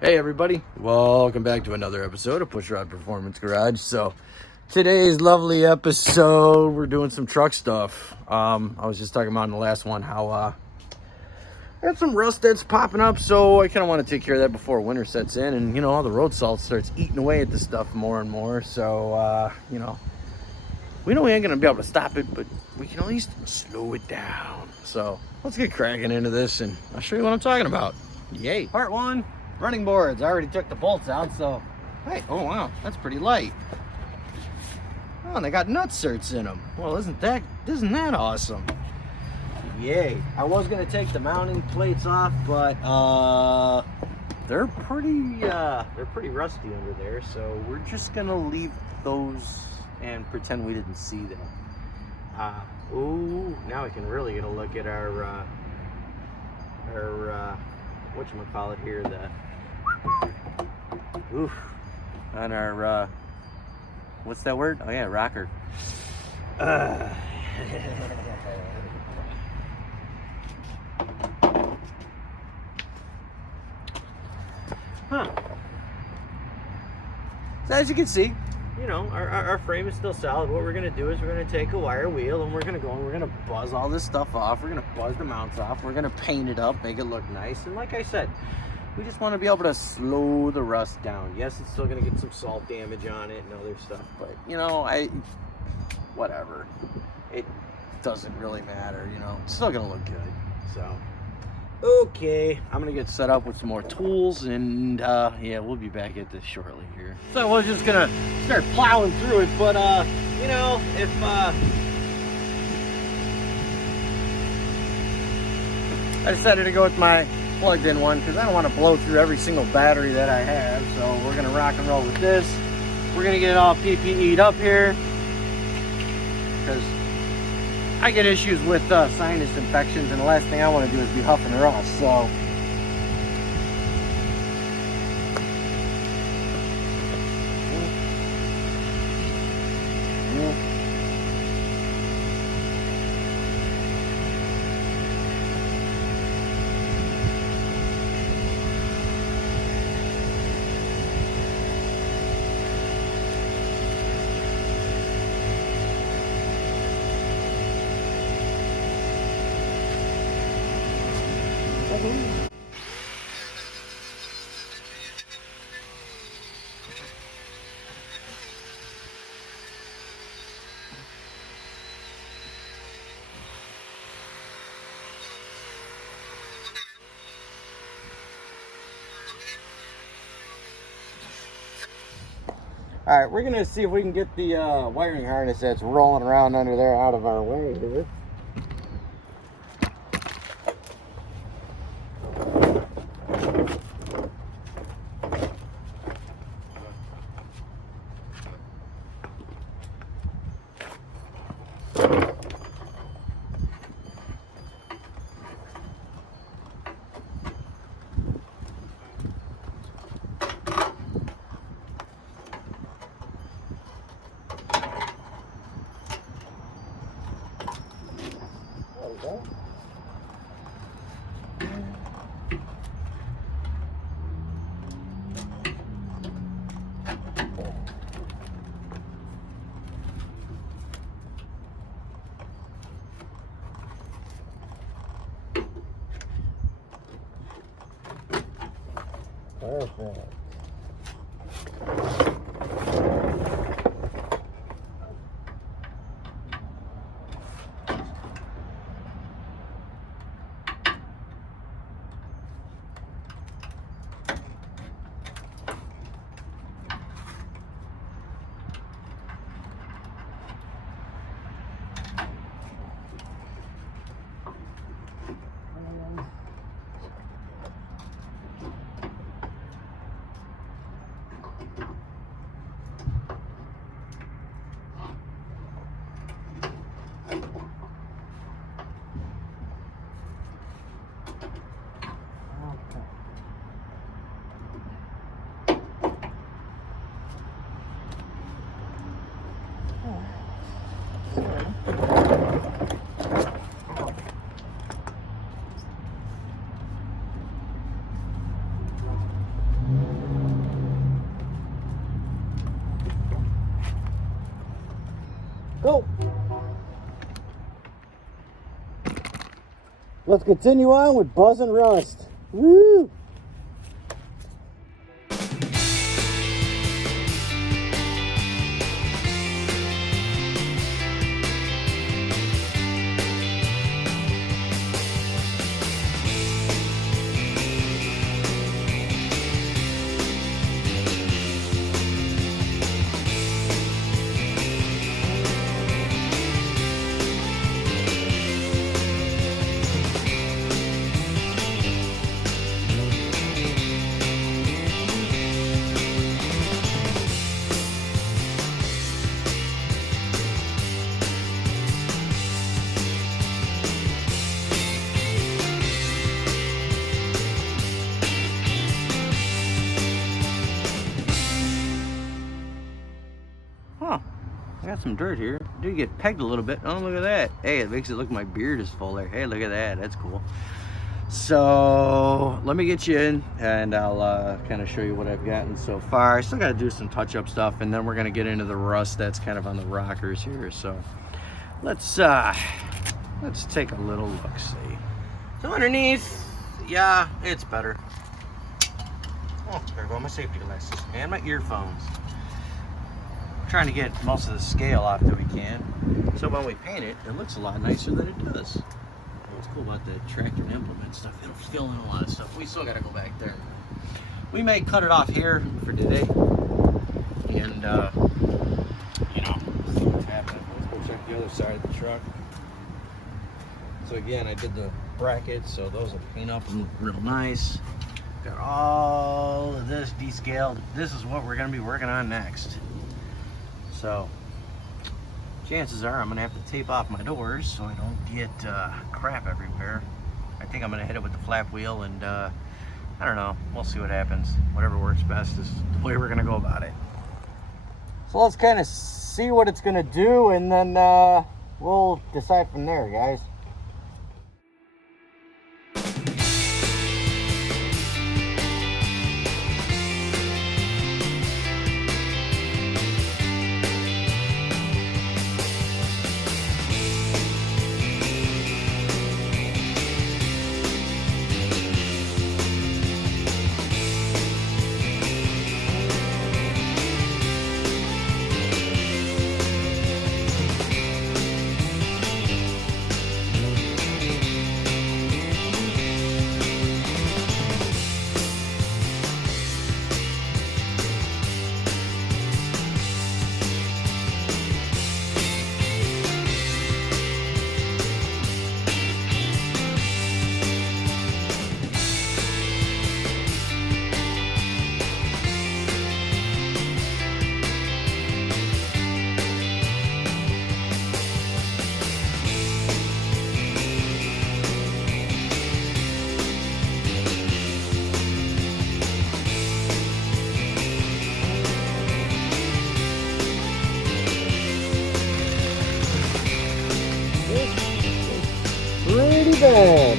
Hey everybody, welcome back to another episode of Push Rod Performance Garage. So today's lovely episode, we're doing some truck stuff. I was just talking about in the last one how I had some rust that's popping up, so I kind of want to take care of that before winter sets in, and all the road salt starts eating away at the stuff more and more. So we know we ain't gonna be able to stop it, but we can at least slow it down. So let's get cracking into this, and I'll show you what I'm talking about. Yay! Part one. Running boards. I already took the bolts out, so hey, oh wow, that's pretty light. Oh, and they got nut certs in them. Well, isn't that awesome? Yay! I was gonna take the mounting plates off, but they're pretty rusty under there, so we're just gonna leave those and pretend we didn't see them. Ooh, now we can really get a look at our whatchamacallit here, oof, on our, what's that word? Oh yeah, rocker. Huh. So as you can see, our frame is still solid. What we're gonna do is we're gonna take a wire wheel and we're gonna go and we're gonna buzz all this stuff off. We're gonna buzz the mounts off. We're gonna paint it up, make it look nice. And like I said, we just want to be able to slow the rust down. Yes, it's still gonna get some salt damage on it and other stuff, but whatever. It doesn't really matter. It's still gonna look good. So. Okay, I'm gonna get set up with some more tools, and yeah, we'll be back at this shortly here. So I was just gonna start plowing through it, but if I decided to go with my plugged-in one because I don't want to blow through every single battery that I have. So we're gonna rock and roll with this. We're gonna get it all PPE'd up here because I get issues with sinus infections, and the last thing I want to do is be huffing rust. So all right, we're gonna see if we can get the wiring harness that's rolling around under there out of our way here. Perfect. go. Let's continue on with Buzz and Rust. Woo! Huh. I got some dirt here. I do get pegged a little bit. Oh, look at that. Hey, it makes it look like my beard is full there. Hey, look at that. That's cool. So let me get you in and I'll kind of show you what I've gotten so far. I still got to do some touch-up stuff, and then we're going to get into the rust that's kind of on the rockers here. So let's take a little look-see. So underneath, yeah, it's better. Oh, there go my safety glasses and my earphones. Trying to get most of the scale off that we can, so when we paint it, it looks a lot nicer than it does. What's cool about the tractor and implement stuff, it'll fill in a lot of stuff. We still got to go back there. We may cut it off here for today, and you know, see what's happening. Let's go check the other side of the truck. So again, I did the brackets, so those will paint up and look real nice. Got all of this descaled. This is what we're going to be working on next. So chances are I'm gonna have to tape off my doors so I don't get crap everywhere. I think I'm gonna hit it with the flap wheel, and I don't know, we'll see what happens. Whatever works best is the way we're gonna go about it. So let's kind of see what it's gonna do, and then we'll decide from there, guys. Pretty bad.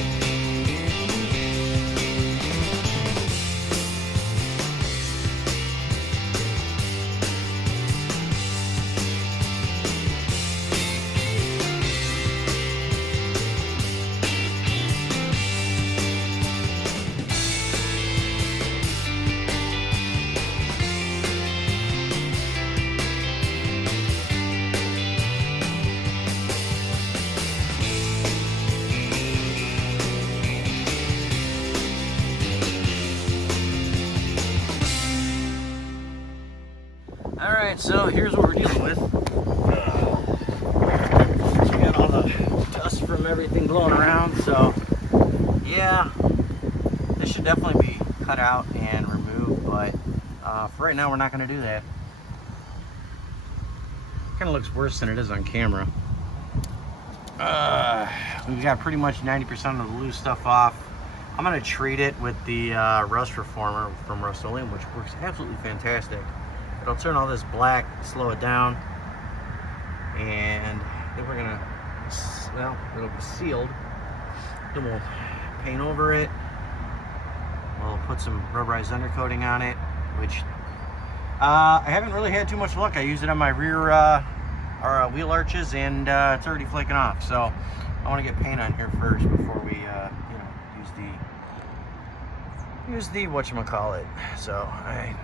Alright, so here's what we're dealing with. We got all the dust from everything blowing around, so yeah, this should definitely be cut out and removed, but for right now we're not going to do that. Kind of looks worse than it is on camera. We've got pretty much 90% of the loose stuff off. I'm going to treat it with the rust reformer from Rust-Oleum, which works absolutely fantastic. It'll turn all this black, slow it down, and then we're gonna, well, it'll be sealed. Then we'll paint over it. We'll put some rubberized undercoating on it, which I haven't really had too much luck. I used it on my rear wheel arches, and it's already flaking off. So I want to get paint on here first before we, use the whatchamacallit. So I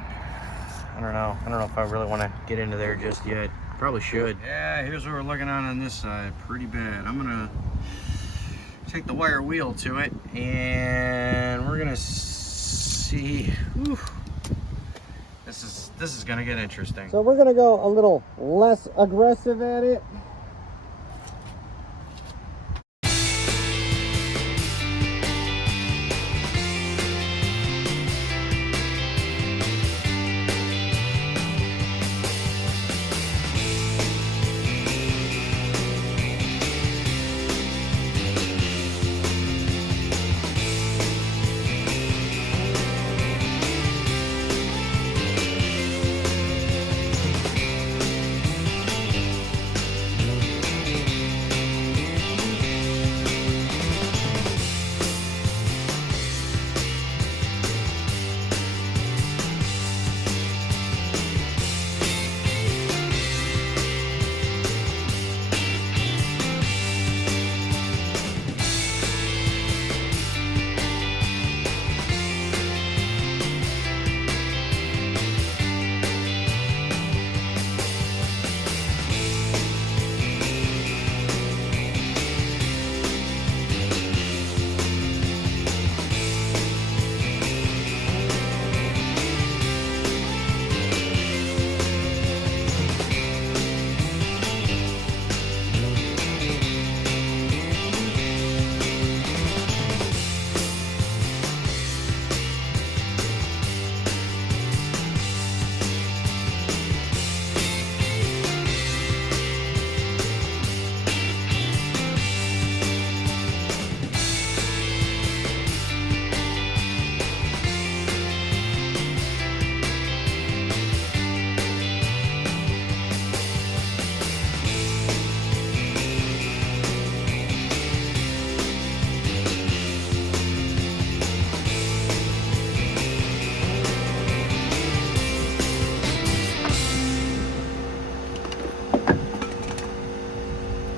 don't know. I don't know if I really want to get into there just yet. Probably should. Yeah, here's what we're looking on this side. Pretty bad. I'm gonna take the wire wheel to it, and we're gonna see. Whew, this is gonna get interesting. So we're gonna go a little less aggressive at it.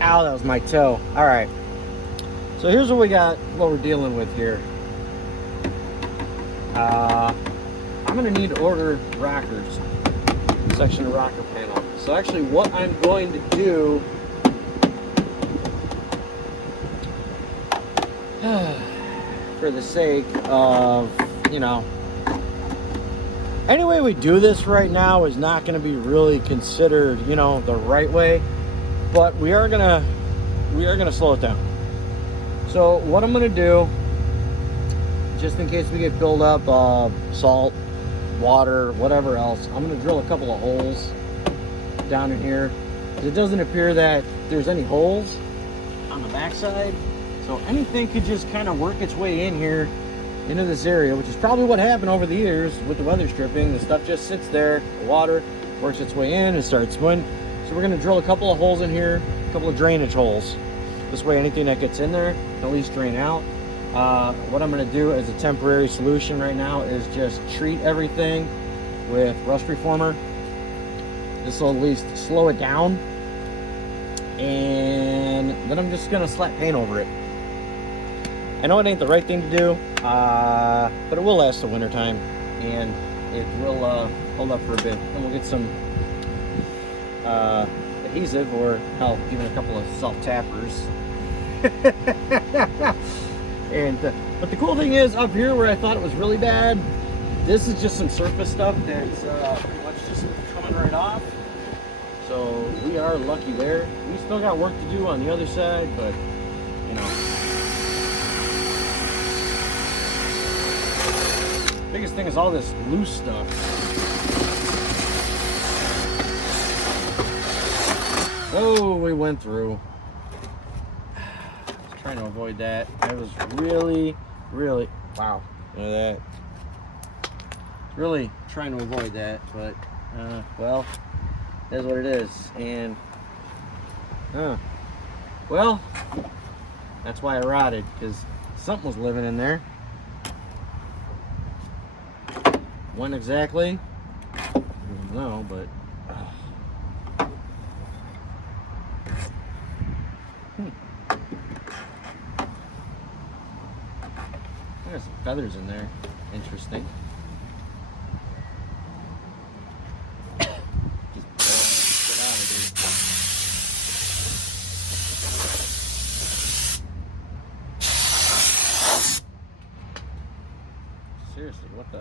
Ow, that was my toe. All right. So here's what we got, what we're dealing with here. I'm gonna need to order rockers, section rocker panel. So actually what I'm going to do, for the sake of, any way we do this right now is not gonna be really considered, the right way. But we are gonna slow it down. So what I'm gonna do, just in case we get build up salt, water, whatever else, I'm gonna drill a couple of holes down in here. It doesn't appear that there's any holes on the backside, so anything could just kind of work its way in here into this area, which is probably what happened over the years with the weather stripping. The stuff just sits there, the water works its way in and starts swimming. So we're going to drill a couple of holes in here, a couple of drainage holes. This way anything that gets in there can at least drain out. What I'm going to do as a temporary solution right now is just treat everything with rust reformer. This will at least slow it down. And then I'm just going to slap paint over it. I know it ain't the right thing to do, but it will last the winter time. And it will hold up for a bit. And we'll get some adhesive, or hell, even a couple of self-tappers. And but the cool thing is, up here where I thought it was really bad, this is just some surface stuff that's pretty much just coming right off. So we are lucky there. We still got work to do on the other side, but biggest thing is all this loose stuff. Oh, we went through. Trying to avoid that. I was really, wow, look at that. Really trying to avoid that, but well, that's what it is. And well, that's why I rotted, because something was living in there. When exactly? I don't know, but There's some feathers in there. Interesting. Just get out of here. Seriously, what do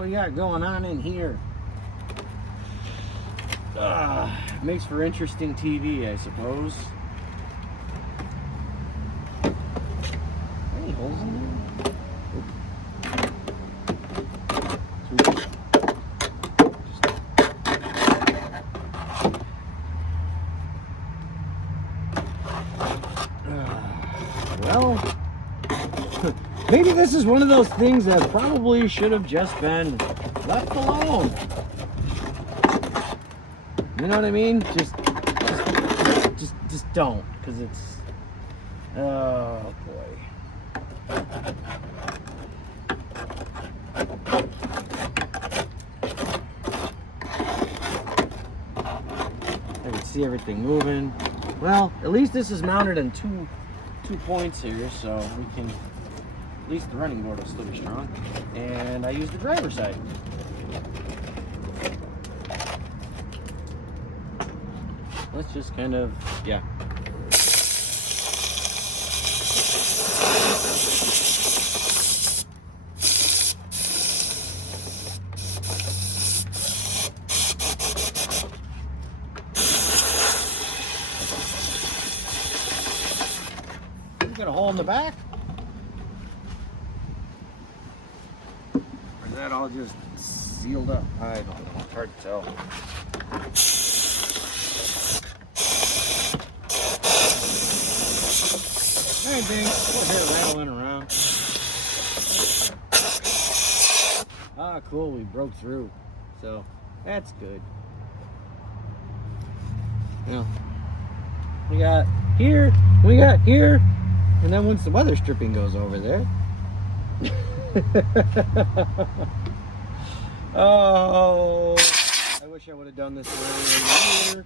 we got going on in here? Makes for interesting TV, I suppose. Any holes in there? Well, maybe this is one of those things that probably should have just been left alone. You know what I mean? Just don't, because it's, oh boy. I can see everything moving. Well, at least this is mounted in two points here, so we can, at least the running board will still be strong. And I use the driver's side. Let's just kind of, yeah. Got a hole in the back? Or is that all just sealed up? I don't know. It's hard to tell. Hey, Bing. We're here rattling around. Ah, cool. We broke through. So, that's good. Yeah. We got here. And then once the weather stripping goes over there. Oh, I wish I would have done this earlier.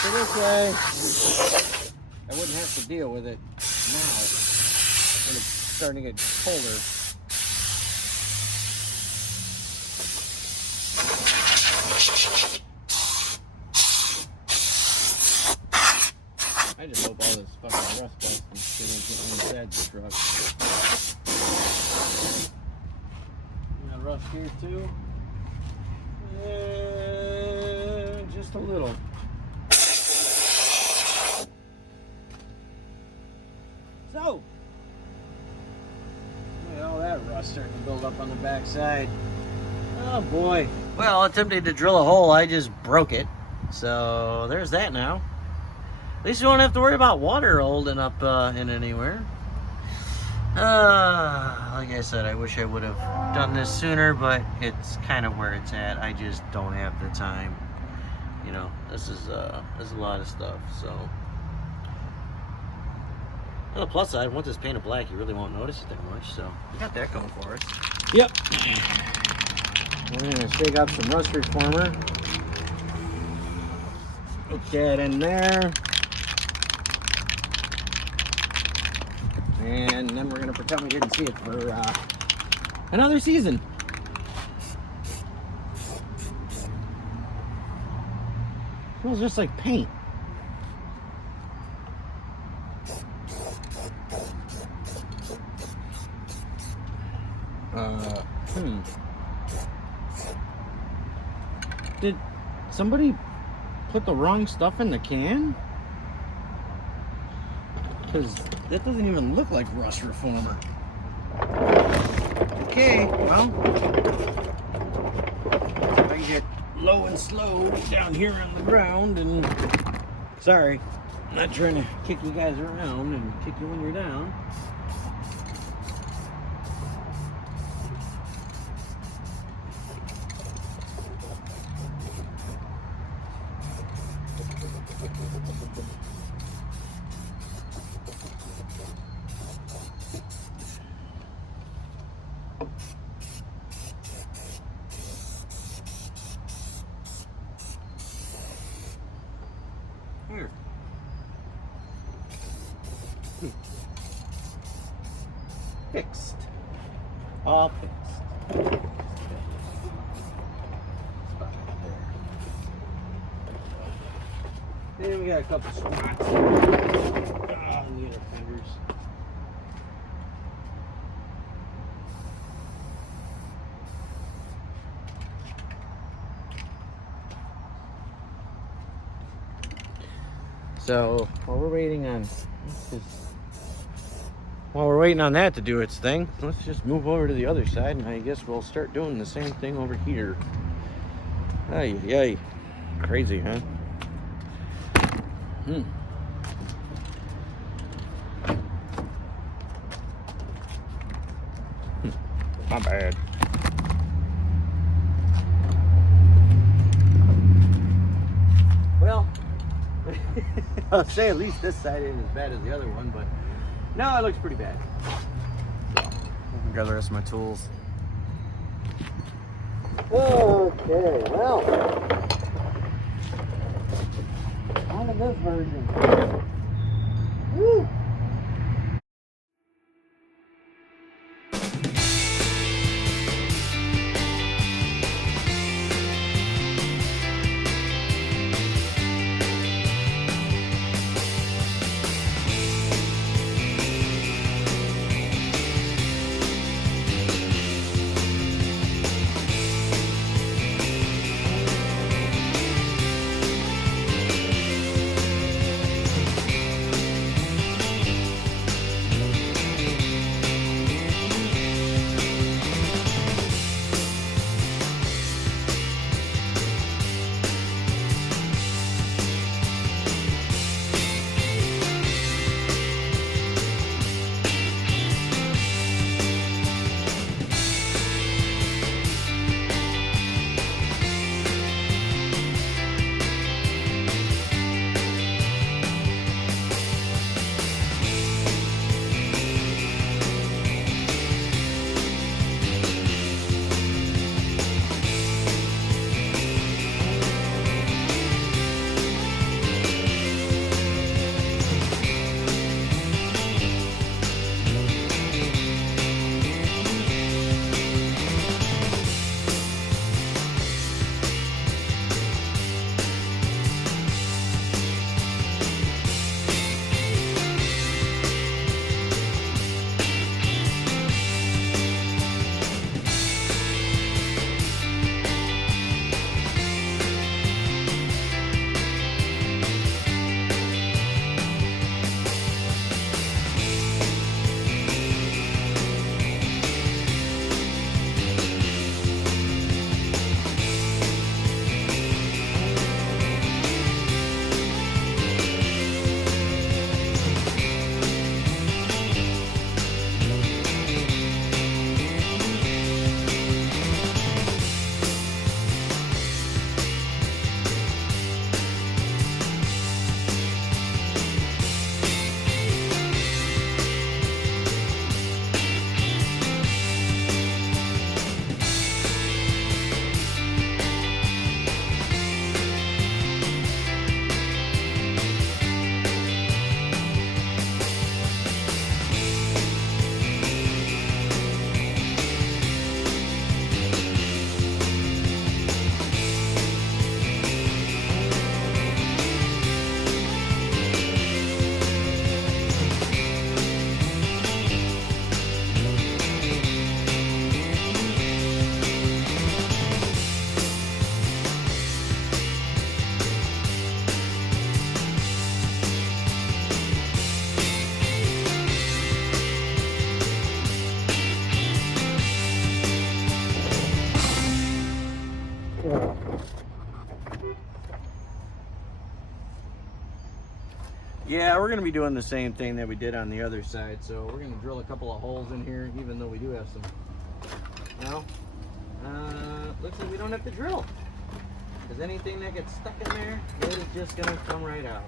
So this way, I wouldn't have to deal with it now when it's starting to get colder. I just hope all this fucking rust dust and shit ain't getting inside the truck. We got rust here too. Just a little. So, look at all that rust starting to build up on the back side. Oh boy. Well, attempting to drill a hole, I just broke it. So there's that now. At least you don't have to worry about water holding up in anywhere. Like I said, I wish I would have done this sooner, but it's kind of where it's at. I just don't have the time. You know, this is a lot of stuff. So, on the plus side, once it's painted black, you really won't notice it that much. So, we got that going for us. Yep. We're gonna shake up some rust reformer. Put that in there. And then we're going to pretend we didn't see it for another season. Smells just like paint. Did somebody put the wrong stuff in the can? Because that doesn't even look like rust reformer. Okay, well, I get low and slow down here on the ground, and sorry, I'm not trying to kick you guys around and kick you when you're down. Fixed. All fixed. Then we got a couple spots on the inner fenders. So while we're waiting on that to do its thing, let's just move over to the other side, and I guess we'll start doing the same thing over here. Ay, ay, crazy, huh? Not bad. Well, I'll say at least this side ain't as bad as the other one, but no, it looks pretty bad. So, grab the rest of my tools. Okay, well, on to this version. Woo! Yeah, we're going to be doing the same thing that we did on the other side. So we're going to drill a couple of holes in here, even though we do have some. Well, looks like we don't have to drill, because anything that gets stuck in there is just going to come right out.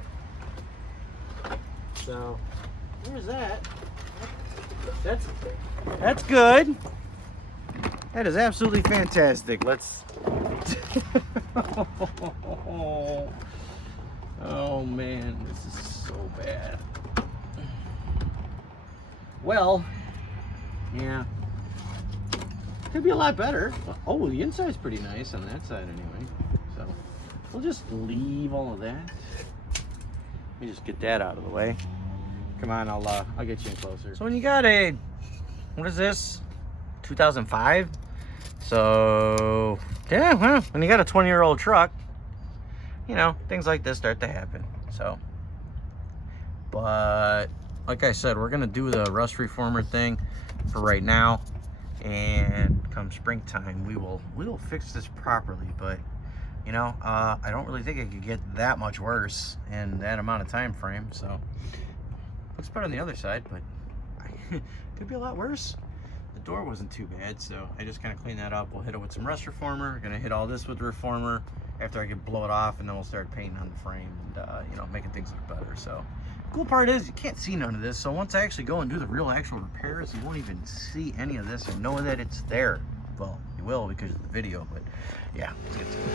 So there's that. That's good. That is absolutely fantastic. Let's. Oh man, this is so bad. Well, yeah. Could be a lot better. Oh, the inside's pretty nice on that side anyway. So we'll just leave all of that. Let me just get that out of the way. Come on, I'll get you in closer. So when you got a, what is this? 2005? So yeah, well, when you got a 20-year-old truck, you know, things like this start to happen. So, but like I said, we're gonna do the rust reformer thing for right now, and come springtime we will fix this properly. But you know, I don't really think it could get that much worse in that amount of time frame. So looks better on the other side, but could be a lot worse. The door wasn't too bad, so I just kind of cleaned that up. We'll hit it with some rust reformer. We're gonna hit all this with reformer after I can blow it off, and then we'll start painting on the frame and you know, making things look better. So cool part is you can't see none of this, so once I actually go and do the real actual repairs, you won't even see any of this or know that it's there. Well, you will because of the video, but yeah, let's get to it.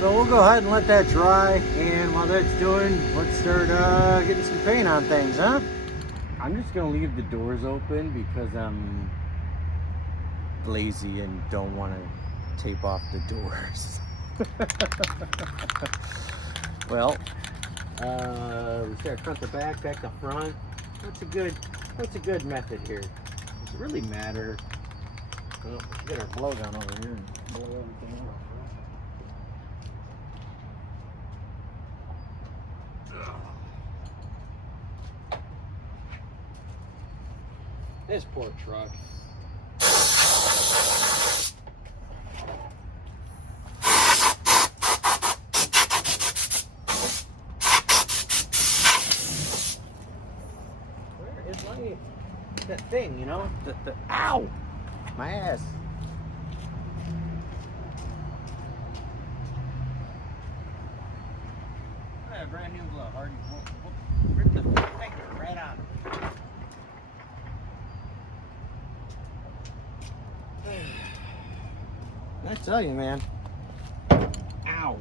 So we'll go ahead and let that dry, and while that's doing, let's start getting some paint on things, huh? I'm just gonna leave the doors open because I'm lazy and don't want to tape off the doors. Well, we start front to back, back to front. That's a good method here. Does it really matter? Well, let's get our blowgun over here and blow everything off. This poor truck. Where is that thing, you know? The ow! My ass. I have a brand new glove. Already ripped the finger right on it. I tell you, man. Ow.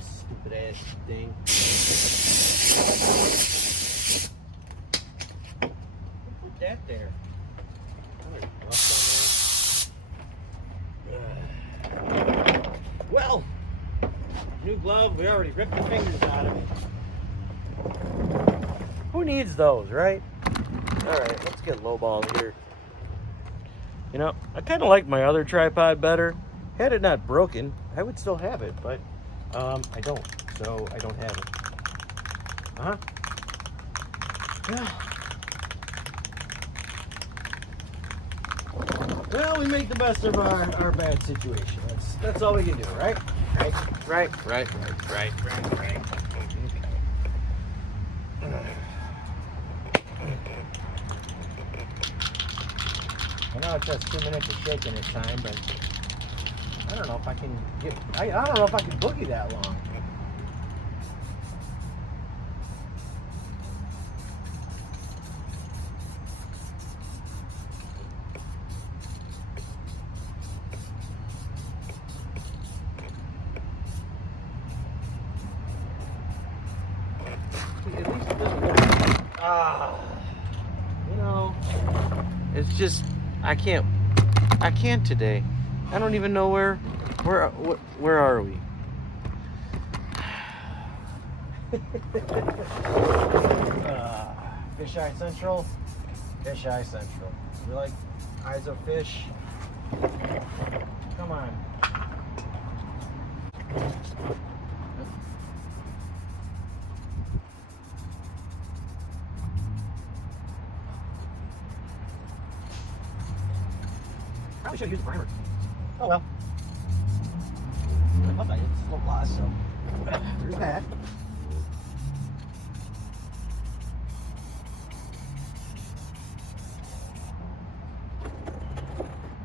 Stupid ass thing. Who put that there? Well, new glove. We already ripped the fingers out of it. Who needs those, right? Alright, let's get lowballed here. You know, I kind of like my other tripod better. Had it not broken, I would still have it, but I don't, so I don't have it. Yeah. Well, we make the best of our bad situation. That's all we can do, right? Right. I know it says 2 minutes of shaking at time, but I don't know if I can I don't know if I can boogie that long. At least it doesn't look, you know, it's just, I can't today. I don't even know where are we? Fisheye Central. Fisheye Central. You like eyes of fish? Come on. Probably should have used a primer. Oh well. Plus, it's a little gloss, so there's that.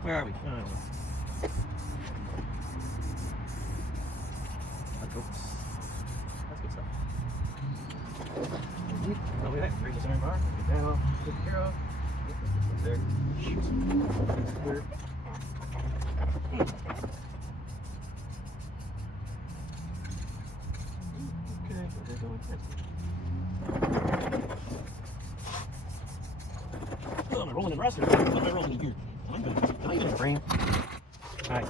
Where are we? I don't know. That's good stuff. Oh, look at that. Reach the center bar. Get that all taken care of. There. Shoot. Clear. Okay, we're going. Oh, am I rolling in rust or what am I rolling in gear? I'm going to frame. All right.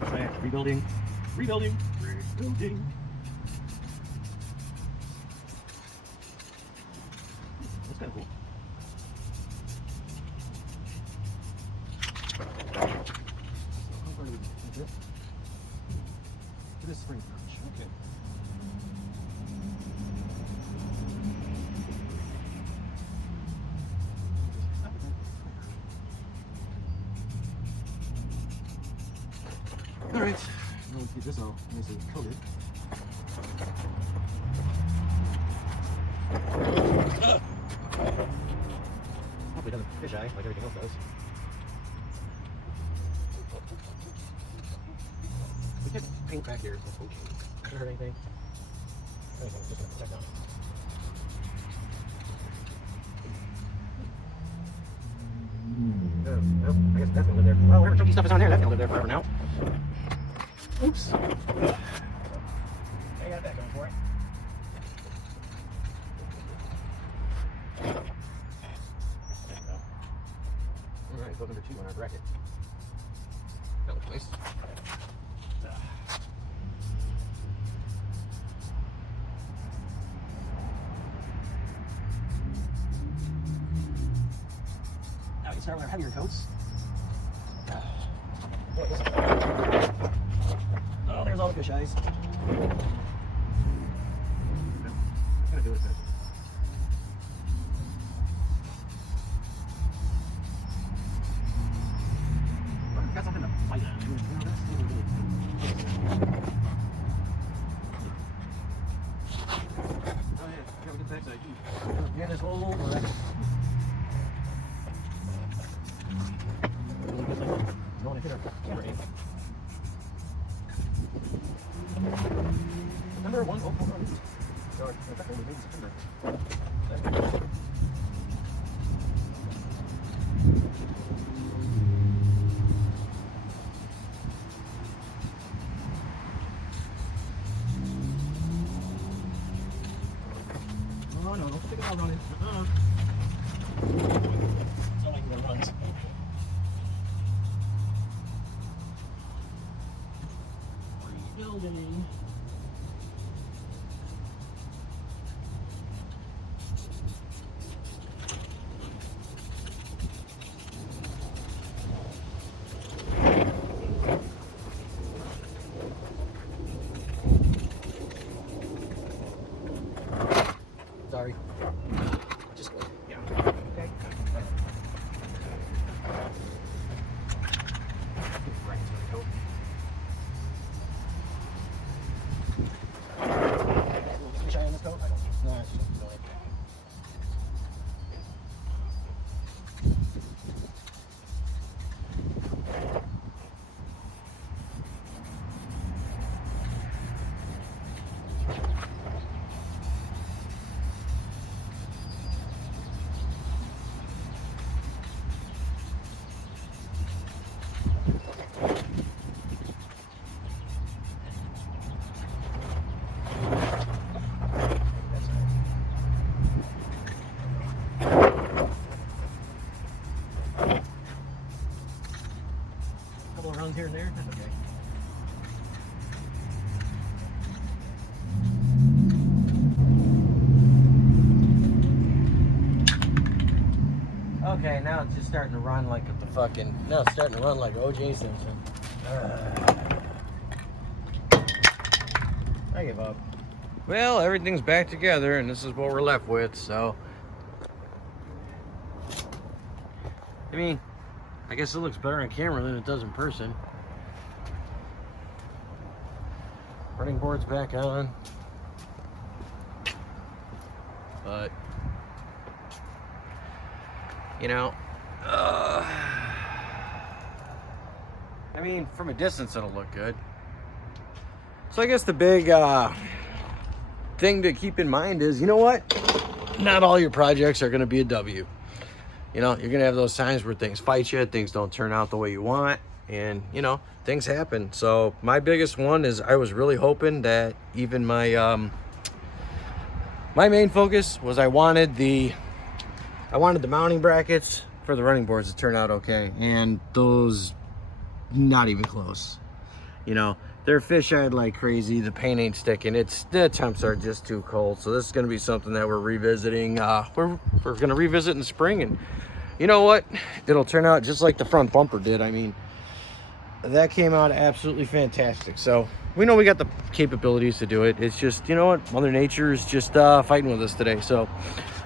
All right, rebuilding. That's kind of cool. This spring crunch. Okay. All right. Now let's get this all nicely coated. Hopefully it doesn't fish eye like everything else does. We get paint back here. That's okay. Doesn't hurt anything. Okay, just gonna check down. Well, I guess that's gonna live there. Well, whatever chunky stuff is on there, that's gonna live there forever now. Oops. I got that going for it. There we go. All right, go number 2 on our bracket. That looks nice. Now we can start with our heavier coats. Oh, there's all the fish eyes. Gotta do it good. Got something to bite on. Oh yeah, gotta get the backside too. Yeah, this whole wreck. No one hit our camera aim. Number 1, oh, sorry, definitely made September. Oh no, don't stick it all on it. It's not like it runs. Rebuilding. Sorry. Just wait. Yeah. Okay. Fish eye on this coat? I don't know. No, it's just really. Okay, now it's just starting to run like the fucking... Now it's starting to run like O.J. Simpson. I give up. Well, everything's back together, and this is what we're left with, so... I mean, I guess it looks better on camera than it does in person. Running board's back on. But, you know, I mean, from a distance it'll look good. So I guess the big thing to keep in mind is, you know what? Not all your projects are going to be a W. You know, you're going to have those times where things fight you, things don't turn out the way you want, and, you know, things happen. So my biggest one is I was really hoping that even my my main focus was I wanted the mounting brackets for the running boards to turn out okay, and those not even close. You know, they're fish-eyed like crazy. The paint ain't sticking. The temps are just too cold. So this is going to be something that we're revisiting. We're going to revisit in the spring, and you know what? It'll turn out just like the front bumper did. I mean, that came out absolutely fantastic. So we know we got the capabilities to do it. It's just, you know what? Mother Nature is just fighting with us today. So,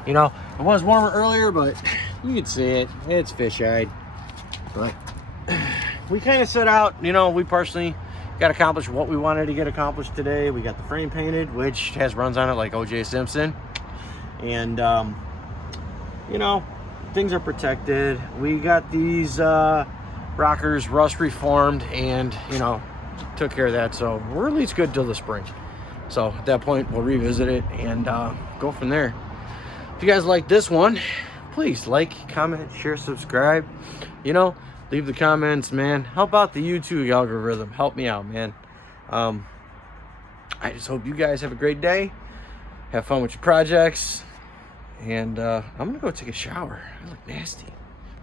you know, it was warmer earlier, but you can see it. It's fish-eyed. But we kind of set out, you know, we personally got accomplished what we wanted to get accomplished today. We got the frame painted, which has runs on it like O.J. Simpson. And, you know, things are protected. We got these rockers rust reformed and, you know, took care of that. So we're at least good till the spring. So at that point, we'll revisit it and go from there. If you guys like this one, please like, comment, share, subscribe. You know, leave the comments, man. Help out the YouTube algorithm. Help me out, man. I just hope you guys have a great day. Have fun with your projects. And I'm going to go take a shower. I look nasty.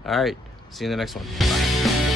All right. See you in the next one. Bye.